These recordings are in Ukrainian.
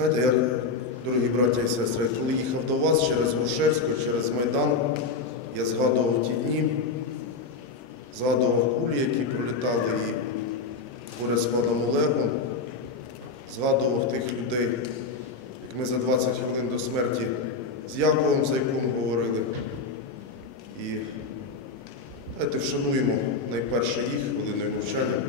Знаєте, я, дорогі браття і сестри, коли їхав до вас через Грушевську, через Майдан, я згадував ті дні, згадував кулі, які пролітали і поряд з паном Олегом, згадував тих людей, як ми за 20 хвилин до смерті з Яковом Зайком говорили. І давайте вшануємо найперше їх хвилиною мовчання.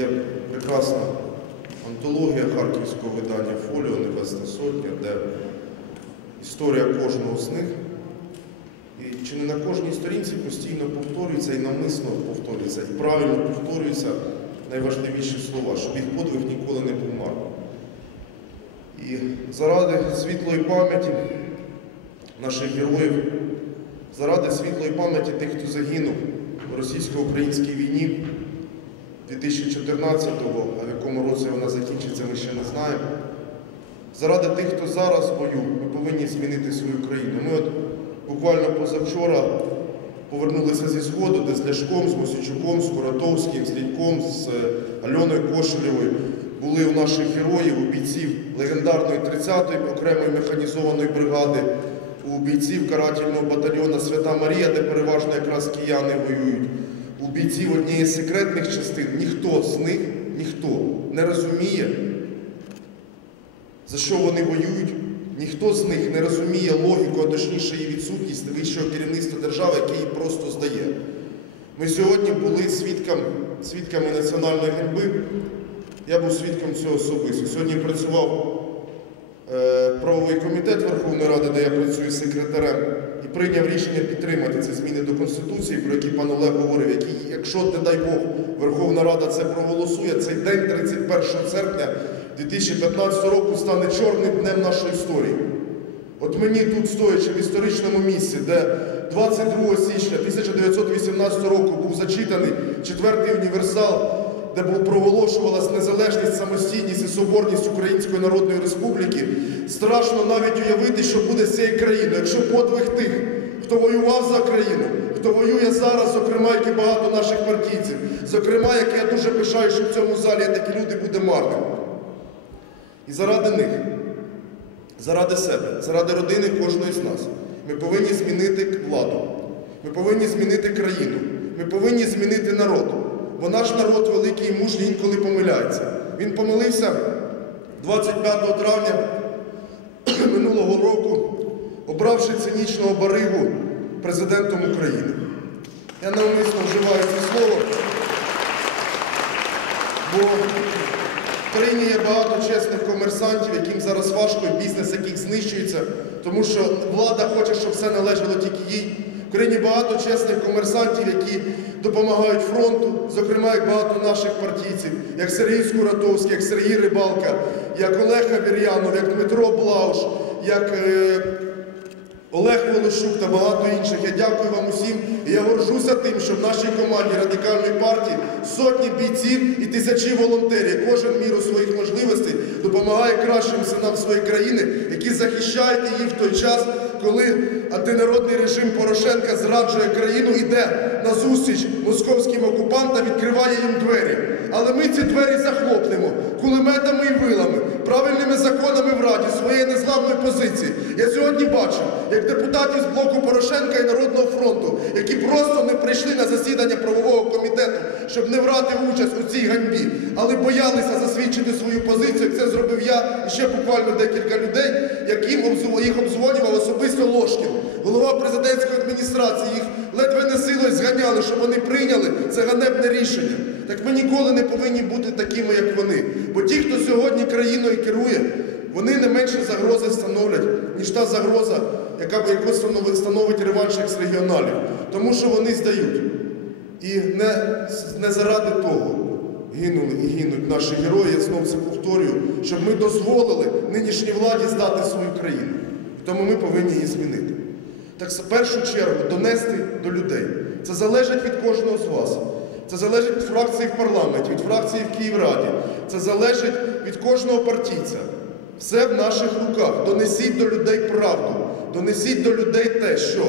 Є прекрасна антологія харківського видання Фоліо Небесна Сотня, де історія кожного з них. І чи не на кожній сторінці постійно повторюється і навмисно повторюється, і правильно повторюються найважливіші слова, щоб їх подвиг ніколи не марним. І заради світлої пам'яті наших героїв, заради світлої пам'яті тих, хто загинув у російсько-українській війні 2014-го, а в якому році вона закінчиться, ми ще не знаємо. Заради тих, хто зараз в бою, ми повинні змінити свою країну. Ми от буквально позавчора повернулися зі Сходу, де з Ляшком, з Мосічуком, з Куратовським, з Лідьком, з е, Альоною Кошелєвою були у наших героїв, у бійців легендарної 30-ї окремої механізованої бригади, у бійців карательного батальйону Свята Марія, де переважно якраз кияни воюють, у бійців однієї з секретних частин. Ніхто з них, ніхто не розуміє, за що вони воюють. Ніхто з них не розуміє логіку, а точніше її відсутність вищого керівництва держави, яке її просто здає. Ми сьогодні були свідками, свідками національної ганьби. Я був свідком цього особисто. Сьогодні працював е, правовий комітет Верховної Ради, де я працюю секретарем, і прийняв рішення підтримати ці зміни до Конституції, про які пан Олег говорив, які, якщо, не дай Бог, Верховна Рада це проголосує, цей день 31 серпня 2015 року стане чорним днем нашої історії. От мені тут, стоячи в історичному місці, де 22 січня 1918 року був зачитаний четвертий універсал, де проголошувалась незалежність, самостійність і соборність Української Народної Республіки, страшно навіть уявити, що буде з цією країною, якщо подвиг тих, хто воював за країну, хто воює зараз, зокрема, як і багато наших партійців, зокрема, як я дуже пишаю, що в цьому залі такі люди буде марним. І заради них, заради себе, заради родини кожної з нас, ми повинні змінити владу, ми повинні змінити країну, ми повинні змінити народ. Бо наш народ великий і мужній інколи помиляється. Він помилився 25 травня минулого року, обравши цинічного баригу президентом України. Я навмисно вживаю це слово, бо в країні є багато чесних комерсантів, яким зараз важко, і бізнес яких знищується, тому що влада хоче, щоб все належало тільки їй. В країні багато чесних комерсантів, які допомагають фронту, зокрема, як багато наших партійців, як Сергій Скуратовський, як Сергій Рибалка, як Олег Авір'янов, як Дмитро Блауш, як е, Олег Волошук та багато інших. Я дякую вам усім. І я горжуся тим, що в нашій команді радикальної партії сотні бійців і тисячі волонтерів. Кожен міру своїх можливостей допомагає кращим синам своєї країни, які захищають її в той час, коли антинародний режим Порошенка зраджує країну, іде на зустріч московським окупантам, відкриває їм двері. Але ми ці двері захлопнемо кулеметами і вилами, правильними законами в Раді, своєї незламної позиції. Я сьогодні бачу, як депутатів з блоку Порошенка і Народного фронту, які просто не прийшли на засідання правового комітету, щоб не брати участь у цій ганьбі, але боялися засвідчити свою позицію. як Це зробив я і ще буквально декілька людей, яким їх обдзвонював особисто Ложкін, голова президентської адміністрації. їх ледве не силою зганяли, щоб вони прийняли це ганебне рішення. Так ми ніколи не повинні бути такими, як вони. Бо ті, хто сьогодні країною керує, вони не менше загрози становлять, ніж та загроза, яка яку становить, становить реванш екс-регіоналів. Тому що вони здають. І не, не заради того гинули і гинуть наші герої, я знову це повторюю, щоб ми дозволили нинішній владі здати свою країну. Тому ми повинні її змінити. Так в першу чергу донести до людей. Це залежить від кожного з вас. Це залежить від фракції в парламенті, від фракції в Київраді. Це залежить від кожного партійця. Все в наших руках. Донесіть до людей правду. Донесіть до людей те, що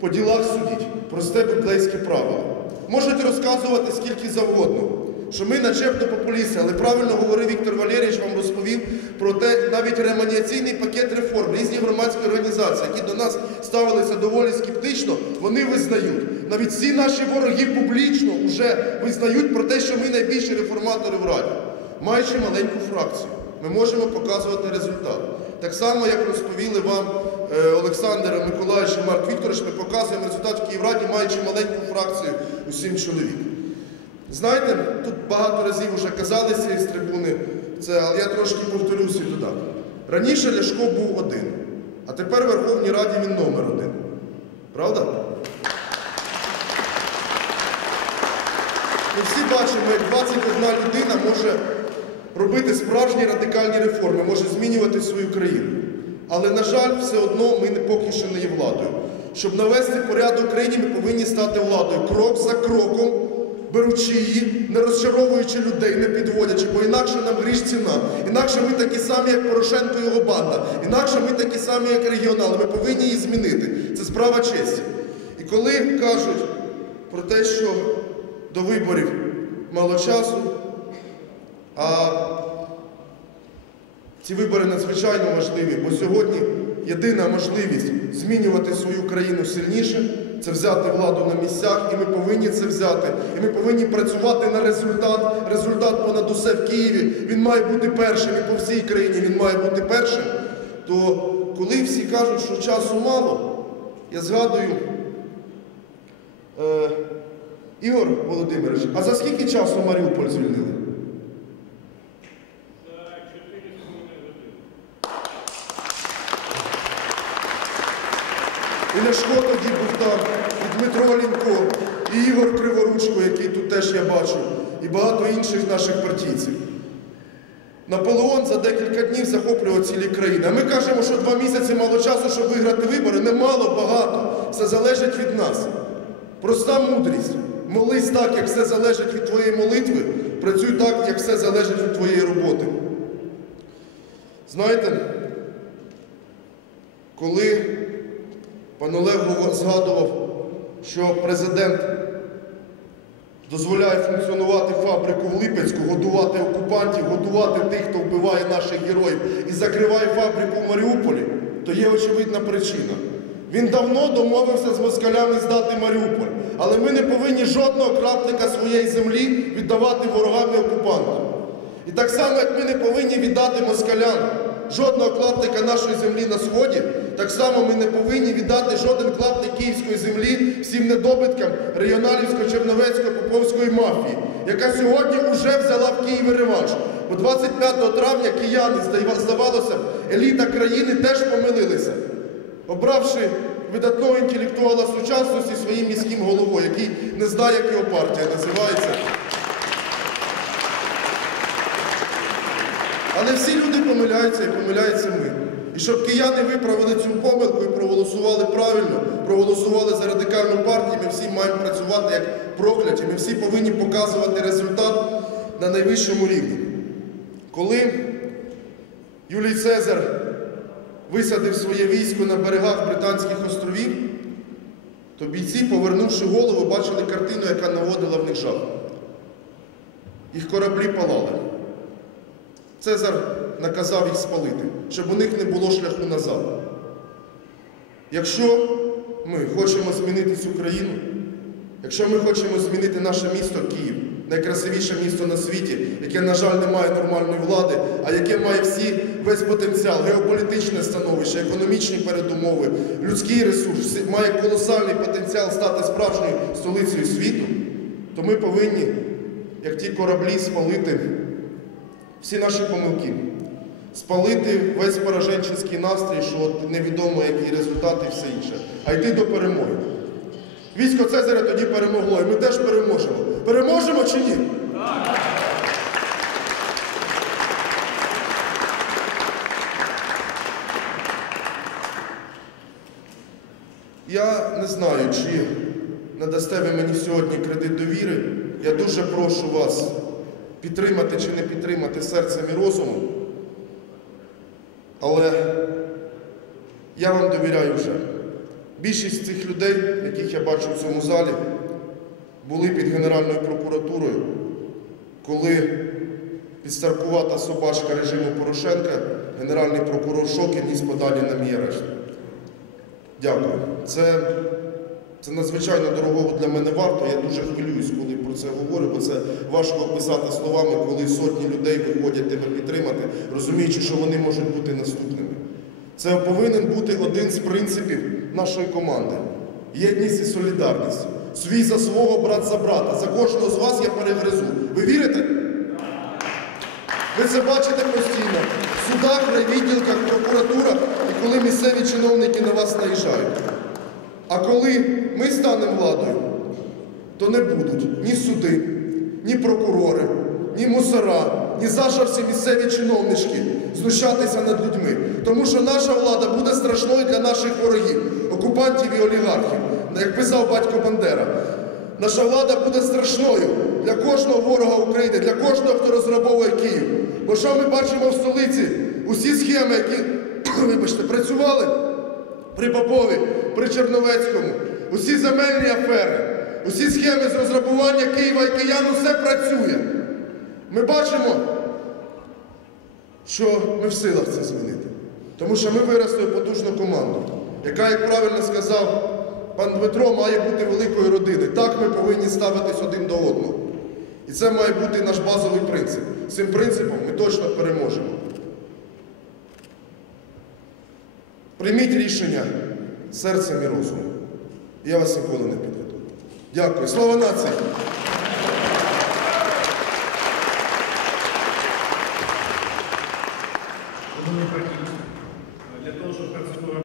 по ділах судіть. Просте біблейське правило. Можуть розказувати скільки завгодно, що ми начебто популісти, але правильно говорив Віктор Валерійович, вам розповів про те, навіть реманіаційний пакет реформ, різні громадські організації, які до нас ставилися доволі скептично, вони визнають. Навіть всі наші вороги публічно вже визнають про те, що ми найбільші реформатори в Раді, маючи маленьку фракцію. Ми можемо показувати результат. Так само, як розповіли вам е, Олександр Миколаївич і Марк Вікторович, ми показуємо результат в Київраді, маючи маленьку фракцію у сім чоловік. Знаєте, тут багато разів вже казали з цієї трибуни, це, але я трошки повторюся і додам. Раніше Ляшко був один, а тепер в Верховній Раді він номер один. Правда? Ми всі бачимо, як 21 людина може робити справжні радикальні реформи, може змінювати свою країну. Але, на жаль, все одно ми поки що не є владою. Щоб навести порядок в країні, ми повинні стати владою крок за кроком, беручи її, не розчаровуючи людей, не підводячи, бо інакше нам гріш ціна. Інакше ми такі самі, як Порошенко і його банда. Інакше ми такі самі, як регіонали. Ми повинні її змінити. Це справа честі. І коли кажуть про те, що до виборів мало часу, а ці вибори надзвичайно важливі, бо сьогодні єдина можливість змінювати свою країну сильніше це взяти владу на місцях, і ми повинні це взяти. І ми повинні працювати на результат. Результат понад усе в Києві. Він має бути першим і по всій країні він має бути першим. То коли всі кажуть, що часу мало, я згадую. Е, Ігор Володимирович, а за скільки часу Маріуполь звільнили? І Ляшко тоді був там, і Дмитро Лінко, і Ігор Криворучко, який тут теж я бачу, і багато інших наших партійців. Наполеон за декілька днів захоплював цілі країни. А ми кажемо, що два місяці мало часу, щоб виграти вибори. Немало, багато. Все залежить від нас. Проста мудрість. Молись так, як все залежить від твоєї молитви. Працюй так, як все залежить від твоєї роботи. Знаєте, коли пан Олег згадував, що президент дозволяє функціонувати фабрику в Липецьку, годувати окупантів, годувати тих, хто вбиває наших героїв, і закриває фабрику в Маріуполі, то є очевидна причина. Він давно домовився з москалями здати Маріуполь, але ми не повинні жодного краплика своєї землі віддавати ворогам і окупантам. І так само, як ми не повинні віддати москалям жодного клаптика нашої землі на сході, так само ми не повинні віддати жоден клаптик київської землі всім недобиткам регіоналівсько-черновецької поповської мафії, яка сьогодні вже взяла в Києві реванш. Бо 25 травня кияни, здавалося, еліта країни теж помилилися, обравши видатного інтелектуала сучасності своїм міським головою, який не знає, як його партія називається. Але всі люди помиляються і помиляються ми. І щоб кияни виправили цю помилку і проголосували правильно, проголосували за радикальну партію, ми всі маємо працювати як прокляті. Ми всі повинні показувати результат на найвищому рівні. Коли Юлій Цезар висадив своє військо на берегах Британських островів, то бійці, повернувши голову, бачили картину, яка наводила в них жах. Їх кораблі палали. Цезар наказав їх спалити, щоб у них не було шляху назад. Якщо ми хочемо змінити цю країну, якщо ми хочемо змінити наше місто Київ, найкрасивіше місто на світі, яке, на жаль, не має нормальної влади, а яке має всі весь потенціал, геополітичне становище, економічні передумови, людський ресурс, має колосальний потенціал стати справжньою столицею світу, то ми повинні, як ті кораблі, спалити всі наші помилки, спалити весь пораженческий настрій, що невідомо які результати і все інше, а йти до перемоги. Військо Цезаря тоді перемогло, і ми теж переможемо. Переможемо чи ні? Я не знаю, чи надасте ви мені сьогодні кредит довіри. Я дуже прошу вас підтримати чи не підтримати серцем і розумом. Але я вам довіряю вже. Більшість цих людей, яких я бачу в цьому залі, були під Генеральною прокуратурою, коли підстаркувата собачка режиму Порошенка, генеральний прокурор Шокін ніс подалі на мій арешт. Дякую. Це, це надзвичайно дорогого для мене варто. Я дуже хвилююсь, коли про це говорю, бо це важко описати словами, коли сотні людей виходять тебе підтримати, розуміючи, що вони можуть бути наступними. Це повинен бути один з принципів нашої команди. Єдність і солідарність. Свій за свого, брат за брата. За кожного з вас я перегризу. Ви вірите? Ви це бачите постійно. В судах, райвідділках, прокуратурах і коли місцеві чиновники на вас наїжджають. А коли ми станемо владою, то не будуть ні суди, ні прокурори, ні мусора, ні зашарці місцеві чиновнички знущатися над людьми. Тому що наша влада буде страшною для наших ворогів, окупантів і олігархів, як писав батько Бандера. Наша влада буде страшною для кожного ворога України, для кожного, хто розграбовує Київ. Бо що ми бачимо в столиці? Усі схеми, які, вибачте, працювали при Попові, при Черновецькому, усі земельні афери, усі схеми з розграбування Києва і киян, усе працює. Ми бачимо, що ми в силах це змінити. Тому що ми виросли потужну команду, яка, як правильно сказав пан Дмитро, має бути великою родиною. Так ми повинні ставитись один до одного. І це має бути наш базовий принцип. Цим принципом ми точно переможемо. Прийміть рішення серцем і розумом. Я вас ніколи не підведу. Дякую. Слава нації! Шановні